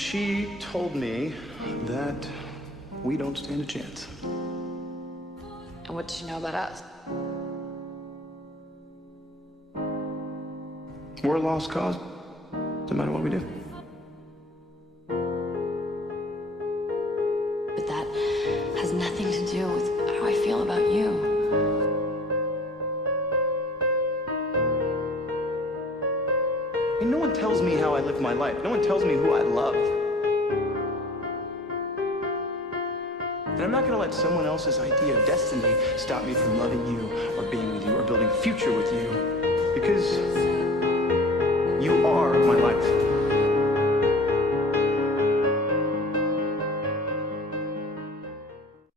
She told me that we don't stand a chance. And what did she know about us? We're a lost cause, no matter what we do. But that has nothing to do with how I feel about you. And no one tells me how I live my life. No one tells me who I love. And I'm not gonna let someone else's idea of destiny stop me from loving you or being with you or building a future with you. Because you are my life.